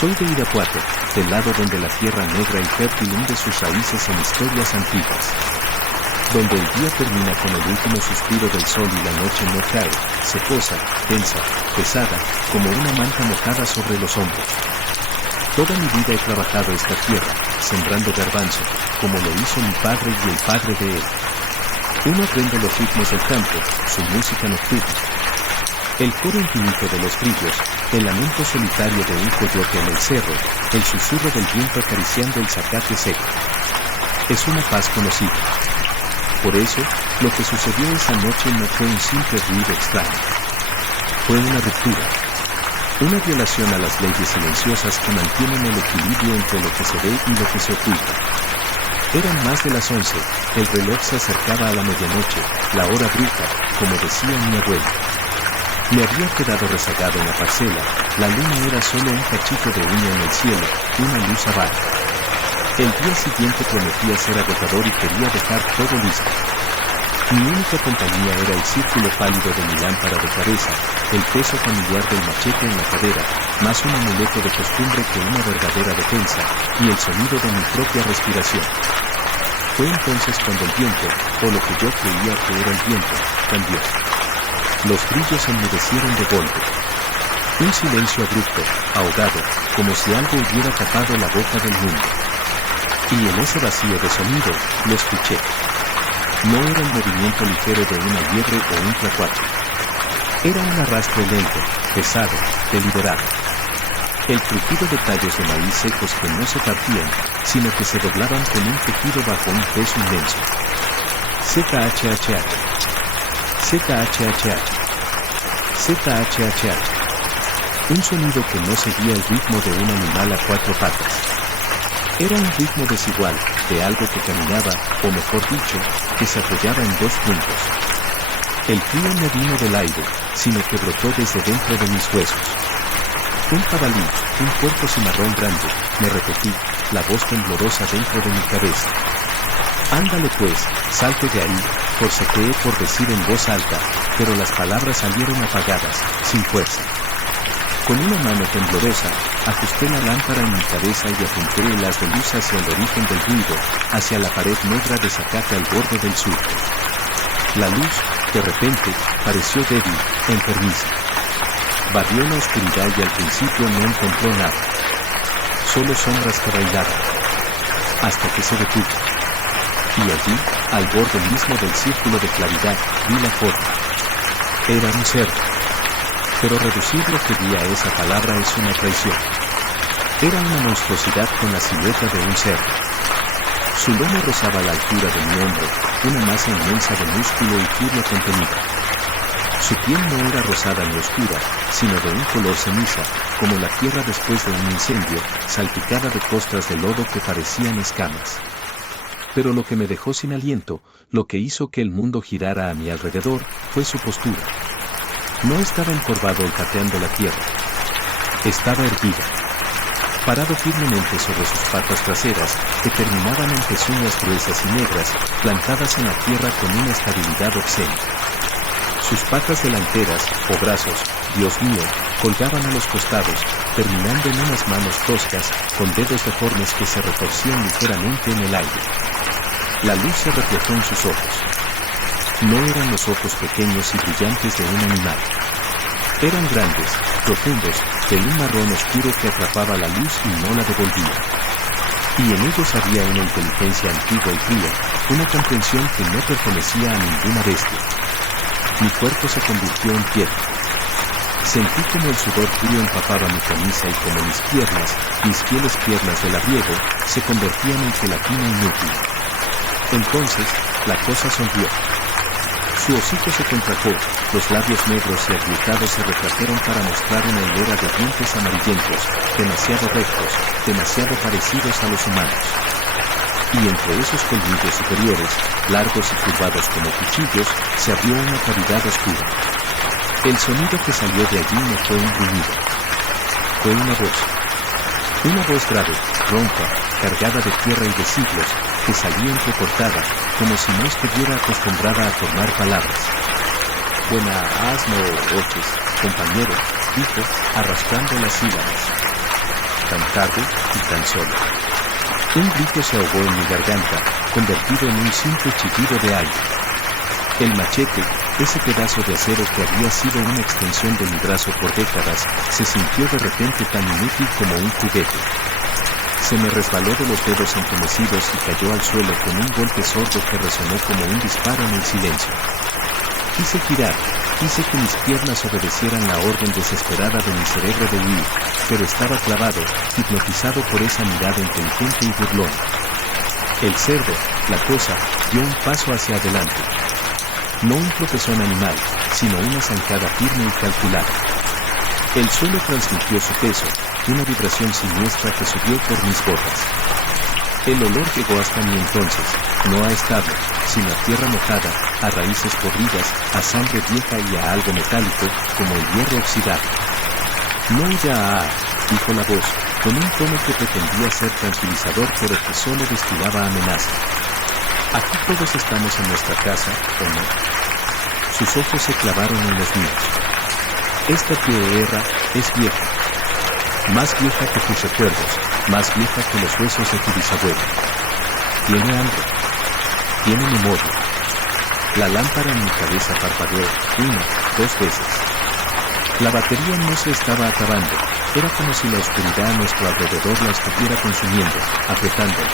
Soy de Irapuato, del lado donde la tierra negra y fértil hunde sus raíces en historias antiguas. Donde el día termina con el último suspiro del sol y la noche no cae, se posa, densa, pesada, como una manta mojada sobre los hombros. Toda mi vida he trabajado esta tierra, sembrando garbanzo, como lo hizo mi padre y el padre de él. Uno aprende los ritmos del campo, su música nocturna. El coro infinito de los grillos, el lamento solitario de un coyote en el cerro, el susurro del viento acariciando el zacate seco. Es una paz conocida. Por eso, lo que sucedió esa noche no fue un simple ruido extraño. Fue una ruptura. Una violación a las leyes silenciosas que mantienen el equilibrio entre lo que se ve y lo que se oculta. Eran más de las 11, el reloj se acercaba a la medianoche, la hora bruja, como decía mi abuela. Me había quedado rezagado en la parcela, la luna era solo un cachito de uña en el cielo, una luz avara. El día siguiente prometía ser agotador y quería dejar todo listo. Mi única compañía era el círculo pálido de mi lámpara de cabeza, el peso familiar del machete en la cadera, más un amuleto de costumbre que una verdadera defensa, y el sonido de mi propia respiración. Fue entonces cuando el viento, o lo que yo creía que era el viento, cambió. Los grillos enmudecieron de golpe. Un silencio abrupto, ahogado, como si algo hubiera tapado la boca del mundo. Y en ese vacío de sonido, lo escuché. No era el movimiento ligero de una liebre o un tlacuache. Era un arrastre lento, pesado, deliberado. El crujido de tallos de maíz secos que no se partían, sino que se doblaban con un tejido bajo un peso inmenso. ZHHH. ZHHH. ZHHH. Un sonido que no seguía el ritmo de un animal a cuatro patas. Era un ritmo desigual, de algo que caminaba, o mejor dicho, que se apoyaba en dos puntos. El frío no vino del aire, sino que brotó desde dentro de mis huesos. Un jabalí, un cuerpo cimarrón grande, me repetí, la voz temblorosa dentro de mi cabeza. Ándale pues, salte de ahí, forcejeé por decir en voz alta, pero las palabras salieron apagadas, sin fuerza. Con una mano temblorosa, ajusté la lámpara en mi cabeza y apunté el haz de luz hacia el origen del ruido, hacia la pared negra de zacate al borde del surco. La luz, de repente, pareció débil, enfermiza. Barrió la oscuridad y al principio no encontró nada. Solo sombras que bailaban. Hasta que se detuvo. Y allí, al borde mismo del círculo de claridad, vi la forma. Era un cerdo. Pero reducir lo que vi a esa palabra es una traición. Era una monstruosidad con la silueta de un cerdo. Su lomo rozaba la altura de mi hombro, una masa inmensa de músculo y furia contenida. Su piel no era rosada ni oscura, sino de un color ceniza, como la tierra después de un incendio, salpicada de costras de lodo que parecían escamas. Pero lo que me dejó sin aliento, lo que hizo que el mundo girara a mi alrededor, fue su postura. No estaba encorvado olfateando la tierra. Estaba erguida. Parado firmemente sobre sus patas traseras, que terminaban en pezuñas gruesas y negras, plantadas en la tierra con una estabilidad obscena. Sus patas delanteras, o brazos, Dios mío, colgaban a los costados, terminando en unas manos toscas, con dedos deformes que se retorcían ligeramente en el aire. La luz se reflejó en sus ojos. No eran los ojos pequeños y brillantes de un animal. Eran grandes, profundos, de un marrón oscuro que atrapaba la luz y no la devolvía. Y en ellos había una inteligencia antigua y fría, una comprensión que no pertenecía a ninguna bestia. Mi cuerpo se convirtió en piedra. Sentí como el sudor frío empapaba mi camisa y como mis fieles piernas de labriego, se convertían en gelatina inútil. Entonces, la cosa sonrió. Su hocico se contrajo, los labios negros y agrietados se retrajeron para mostrar una hilera de dientes amarillentos, demasiado rectos, demasiado parecidos a los humanos. Y entre esos colmillos superiores, largos y curvados como cuchillos, se abrió una cavidad oscura. El sonido que salió de allí no fue un gruñido. Fue una voz grave, ronca, cargada de tierra y de siglos, que salía entrecortada, como si no estuviera acostumbrada a formar palabras. Buena asno oches, compañero, dijo, arrastrando las sílabas. tan tarde y tan solo. Un grito se ahogó en mi garganta, convertido en un simple chillido de aire. El machete, ese pedazo de acero que había sido una extensión de mi brazo por décadas, se sintió de repente tan inútil como un juguete. Se me resbaló de los dedos entumecidos y cayó al suelo con un golpe sordo que resonó como un disparo en el silencio. Quise girar, quise que mis piernas obedecieran la orden desesperada de mi cerebro de huir, pero estaba clavado, hipnotizado por esa mirada inteligente y burlona. El cerdo, la cosa, dio un paso hacia adelante. No un tropezón animal, sino una zancada firme y calculada. El suelo transmitió su peso, una vibración siniestra que subió por mis botas. El olor llegó hasta mí entonces, no a establo, sino a tierra mojada, a raíces podridas, a sangre vieja y a algo metálico, como el hierro oxidado. No ya, dijo la voz, con un tono que pretendía ser tranquilizador pero que solo destilaba amenaza. Aquí todos estamos en nuestra casa, ¿o no? Sus ojos se clavaron en los míos. Esta tierra es vieja. Más vieja que tus recuerdos, más vieja que los huesos de tu bisabuelo. Tiene hambre. Tiene memoria. La lámpara en mi cabeza parpadeó, 1, 2 veces. La batería no se estaba acabando, era como si la oscuridad a nuestro alrededor la estuviera consumiendo, apretándola.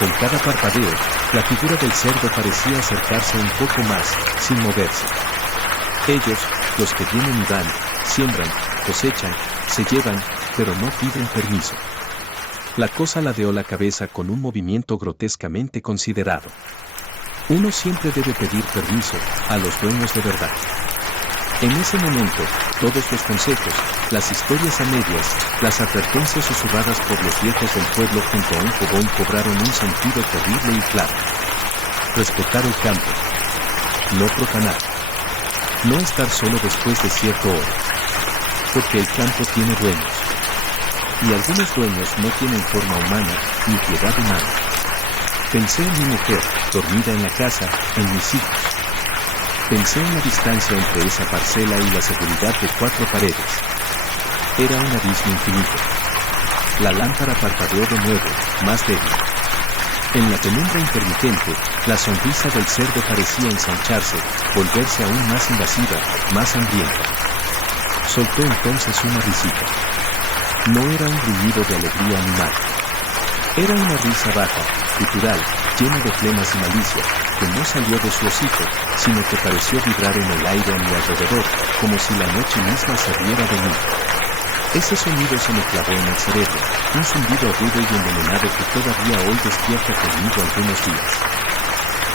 Con cada parpadeo, la figura del cerdo parecía acercarse un poco más, sin moverse. Ellos, los que vienen y van, siembran, cosechan, se llevan, pero no piden permiso. La cosa ladeó la cabeza con un movimiento grotescamente considerado. Uno siempre debe pedir permiso a los dueños de verdad. En ese momento, todos los consejos, las historias a medias, las advertencias susurradas por los viejos del pueblo junto a un fogón cobraron un sentido terrible y claro. Respetar el campo. No profanar. No estar solo después de cierta hora. Porque el campo tiene dueños. Y algunos dueños no tienen forma humana, ni piedad humana. Pensé en mi mujer, dormida en la casa, en mis hijos. Pensé en la distancia entre esa parcela y la seguridad de 4 paredes. Era un abismo infinito. La lámpara parpadeó de nuevo, más débil. En la penumbra intermitente, la sonrisa del cerdo parecía ensancharse, volverse aún más invasiva, más hambrienta. Soltó entonces una risita. No era un gruñido de alegría animal. Era una risa baja, gutural, llena de flemas y malicia, que no salió de su hocico, sino que pareció vibrar en el aire a mi alrededor, como si la noche misma se riera de mí. Ese sonido se me clavó en el cerebro, un zumbido agudo y envenenado que todavía hoy despierta conmigo algunos días.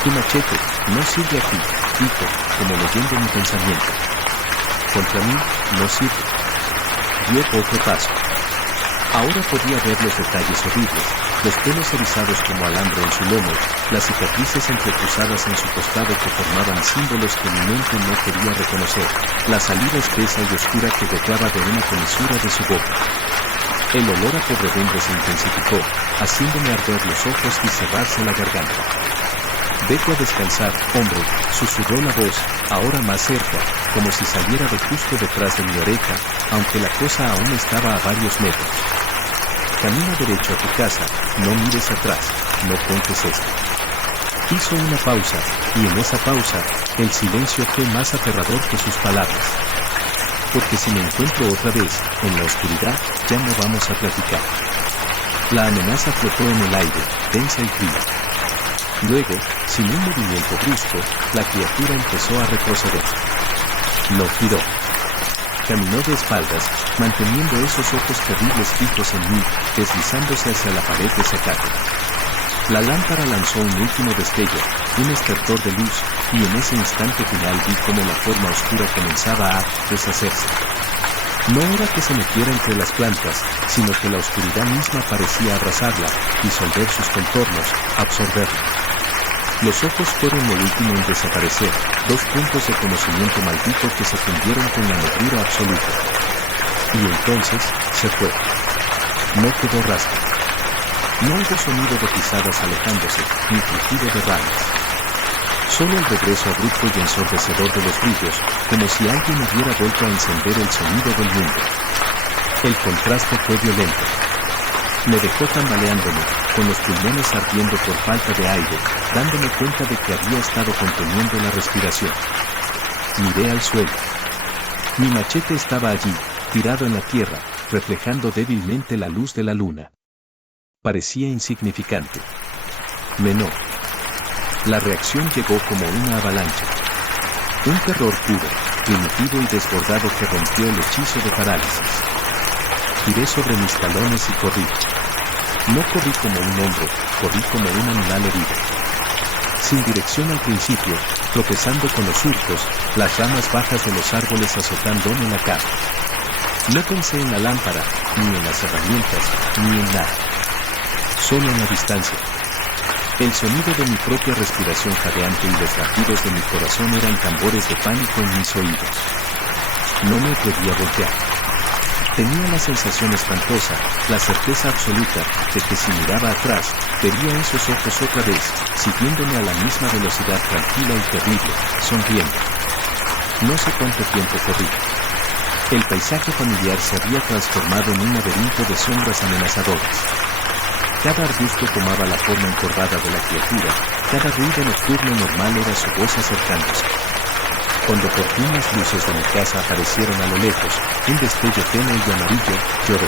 Tu machete no sirve aquí, dijo, como leyendo mi pensamiento. Contra mí, no sirve. Dio otro paso. Ahora podía ver los detalles horribles, los pelos erizados como alambre en su lomo, las cicatrices entrecruzadas en su costado que formaban símbolos que mi mente no quería reconocer, la saliva espesa y oscura que goteaba de una comisura de su boca. El olor a podredumbre se intensificó, haciéndome arder los ojos y cerrarse la garganta. Vete a descansar, hombre, susurró la voz, ahora más cerca, como si saliera de justo detrás de mi oreja, aunque la cosa aún estaba a varios metros. Camina derecho a tu casa, no mires atrás, no cuentes esto. Hizo una pausa, y en esa pausa, el silencio fue más aterrador que sus palabras. Porque si me encuentro otra vez, en la oscuridad, ya no vamos a platicar. La amenaza flotó en el aire, densa y fría. Luego, sin un movimiento brusco, la criatura empezó a retroceder. No giró. Caminó de espaldas, manteniendo esos ojos terribles fijos en mí, deslizándose hacia la pared de zacate. La lámpara lanzó un último destello, un estertor de luz, y en ese instante final vi cómo la forma oscura comenzaba a deshacerse. No era que se metiera entre las plantas, sino que la oscuridad misma parecía abrazarla, disolver sus contornos, absorberla. Los ojos fueron lo último en desaparecer, 2 puntos de conocimiento maldito que se fundieron con la negrura absoluta. Y entonces, se fue. No quedó rastro. No hubo sonido de pisadas alejándose, ni crujido de ramas. Solo el regreso abrupto y ensordecedor de los brillos, como si alguien hubiera vuelto a encender el sonido del mundo. El contraste fue violento. Me dejó tambaleándome, con los pulmones ardiendo por falta de aire, dándome cuenta de que había estado conteniendo la respiración. Miré al suelo. Mi machete estaba allí, tirado en la tierra, reflejando débilmente la luz de la luna. Parecía insignificante. Menor. La reacción llegó como una avalancha. Un terror puro, primitivo y desbordado que rompió el hechizo de parálisis. Giré sobre mis talones y corrí. No corrí como un hombre, corrí como un animal herido. Sin dirección al principio, tropezando con los surcos, las ramas bajas de los árboles azotándome la cara. No pensé en la lámpara, ni en las herramientas, ni en nada. Solo en la distancia. El sonido de mi propia respiración jadeante y los latidos de mi corazón eran tambores de pánico en mis oídos. No me atrevía a voltear. Tenía la sensación espantosa, la certeza absoluta, de que si miraba atrás, vería esos ojos otra vez, siguiéndome a la misma velocidad tranquila y terrible, sonriendo. No sé cuánto tiempo corrí. El paisaje familiar se había transformado en un laberinto de sombras amenazadoras. Cada arbusto tomaba la forma encorvada de la criatura, cada ruido nocturno normal era su voz acercándose. Cuando por fin las luces de mi casa aparecieron a lo lejos, un destello tenue y amarillo, lloré.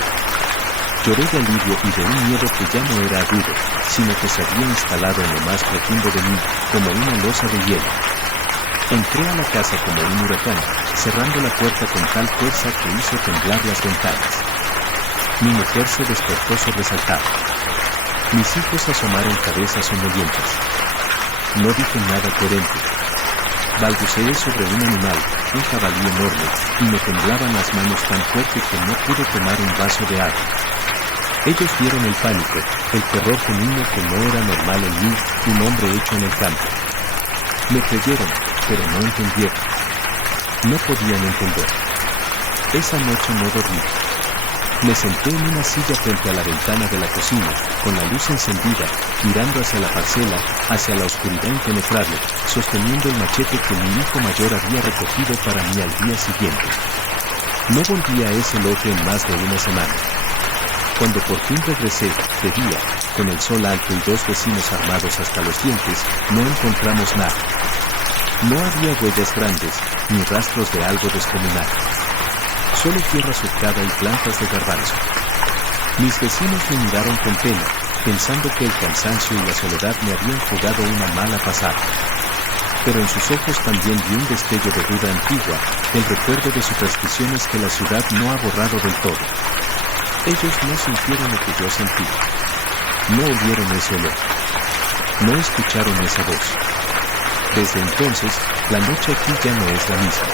Lloré de alivio y de un miedo que ya no era agudo, sino que se había instalado en lo más profundo de mí, como una losa de hielo. Entré a la casa como un huracán, cerrando la puerta con tal fuerza que hizo temblar las ventanas. Mi mujer se despertó sobresaltada. Mis hijos asomaron cabezas sonolientas. No dije nada coherente. Balbuceé sobre un animal, un jabalí enorme, y me temblaban las manos tan fuerte que no pude tomar un vaso de agua. Ellos vieron el pánico, el terror genuino que no era normal en mí, un hombre hecho en el campo. Me creyeron, pero no entendieron. No podían entender. Esa noche no dormí. Me senté en una silla frente a la ventana de la cocina, con la luz encendida, mirando hacia la parcela, hacia la oscuridad impenetrable, sosteniendo el machete que mi hijo mayor había recogido para mí al día siguiente. No volví a ese lote en más de una semana. Cuando por fin regresé, de día, con el sol alto y dos vecinos armados hasta los dientes, no encontramos nada. No había huellas grandes, ni rastros de algo descomunal. Solo tierra surcada y plantas de garbanzo. Mis vecinos me miraron con pena, pensando que el cansancio y la soledad me habían jugado una mala pasada. Pero en sus ojos también vi un destello de duda antigua, el recuerdo de supersticiones que la ciudad no ha borrado del todo. Ellos no sintieron lo que yo sentí. No olieron ese olor. No escucharon esa voz. Desde entonces, la noche aquí ya no es la misma.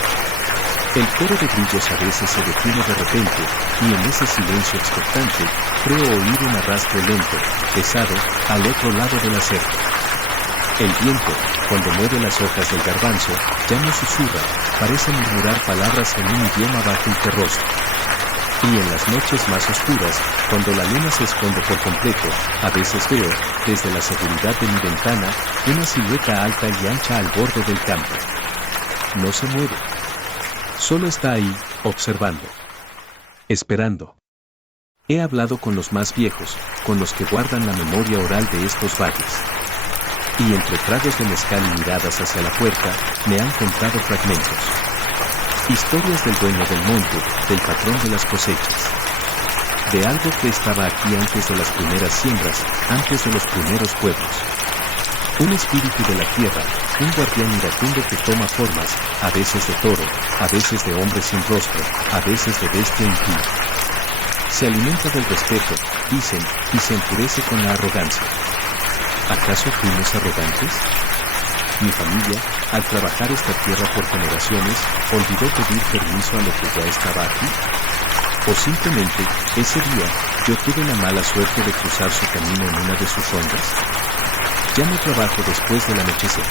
El coro de grillos a veces se detiene de repente, y en ese silencio expectante, creo oír un arrastre lento, pesado, al otro lado de la cerca. El viento, cuando mueve las hojas del garbanzo, ya no susurra, parece murmurar palabras en un idioma bajo y terroso. Y en las noches más oscuras, cuando la luna se esconde por completo, a veces veo, desde la seguridad de mi ventana, una silueta alta y ancha al borde del campo. No se mueve. Solo está ahí, observando. Esperando. He hablado con los más viejos, con los que guardan la memoria oral de estos valles. Y entre tragos de mezcal y miradas hacia la puerta, me han contado fragmentos. Historias del dueño del monte, del patrón de las cosechas. De algo que estaba aquí antes de las primeras siembras, antes de los primeros pueblos. Un espíritu de la tierra, un guardián iracundo que toma formas, a veces de toro, a veces de hombre sin rostro, a veces de bestia impía. Se alimenta del respeto, dicen, y se enfurece con la arrogancia. ¿Acaso fuimos arrogantes? Mi familia, al trabajar esta tierra por generaciones, olvidó pedir permiso a lo que ya estaba aquí. O simplemente, ese día, yo tuve la mala suerte de cruzar su camino en una de sus rondas. Ya no trabajo después del anochecer.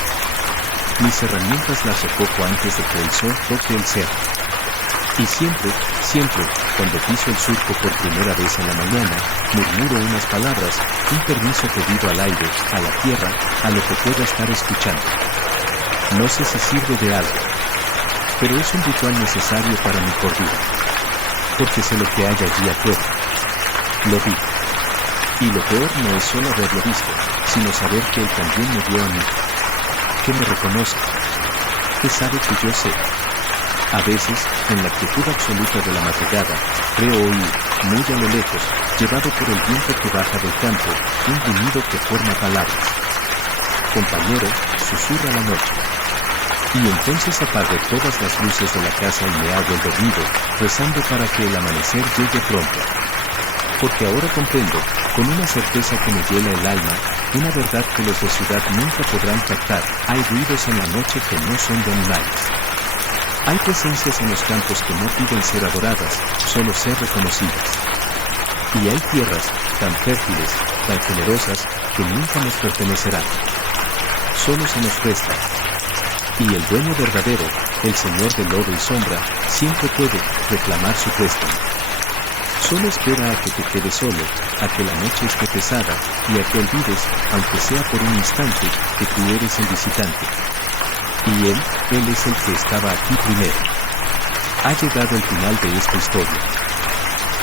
Mis herramientas las recojo antes de que el sol toque el cerro. Y siempre, cuando piso el surco por primera vez en la mañana, murmuro unas palabras, un permiso pedido al aire, a la tierra, a lo que pueda estar escuchando. No sé si sirve de algo, pero es un ritual necesario para mi cordura. porque sé lo que hay allí afuera. Lo vi. Y lo peor no es solo haberlo visto, sino saber que Él también me vio a mí. Que me reconoce. Que sabe que yo sé. A veces, en la quietud absoluta de la madrugada, creo oír, muy a lo lejos, llevado por el viento que baja del campo, un gruñido que forma palabras. Compañero, susurra la noche. Y entonces apago todas las luces de la casa y me hago el dormido, rezando para que el amanecer llegue pronto. Porque ahora comprendo, con una certeza que me hiela el alma, una verdad que los de ciudad nunca podrán captar: hay ruidos en la noche que no son de animales. Hay presencias en los campos que no piden ser adoradas, solo ser reconocidas. Y hay tierras, tan fértiles, tan generosas, que nunca nos pertenecerán. Solo se nos prestan. Y el dueño verdadero, el Señor de lodo y sombra, siempre puede reclamar su préstamo. Solo espera a que te quedes solo, a que la noche esté pesada, y a que olvides, aunque sea por un instante, que tú eres el visitante. Y Él es el que estaba aquí primero. Ha llegado el final de esta historia.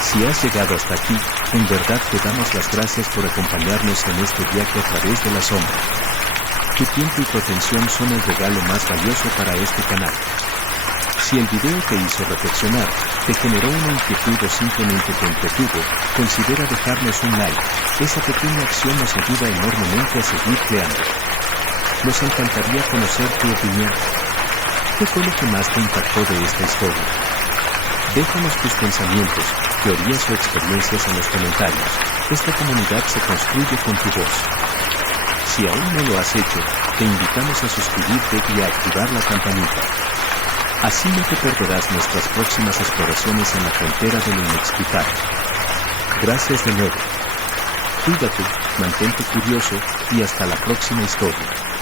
Si has llegado hasta aquí, en verdad te damos las gracias por acompañarnos en este viaje a través de la sombra. Tu tiempo y tu atención son el regalo más valioso para este canal. Si el video te hizo reflexionar, te generó una inquietud o simplemente te entretuvo, considera dejarnos un like. Esa pequeña acción nos ayuda enormemente a seguir creando. Nos encantaría conocer tu opinión. ¿Qué fue lo que más te impactó de esta historia? Déjanos tus pensamientos, teorías o experiencias en los comentarios. Esta comunidad se construye con tu voz. Si aún no lo has hecho, te invitamos a suscribirte y a activar la campanita. Así no te perderás nuestras próximas exploraciones en la frontera de lo inexplicable. Gracias de nuevo. Cuídate, mantente curioso, y hasta la próxima historia.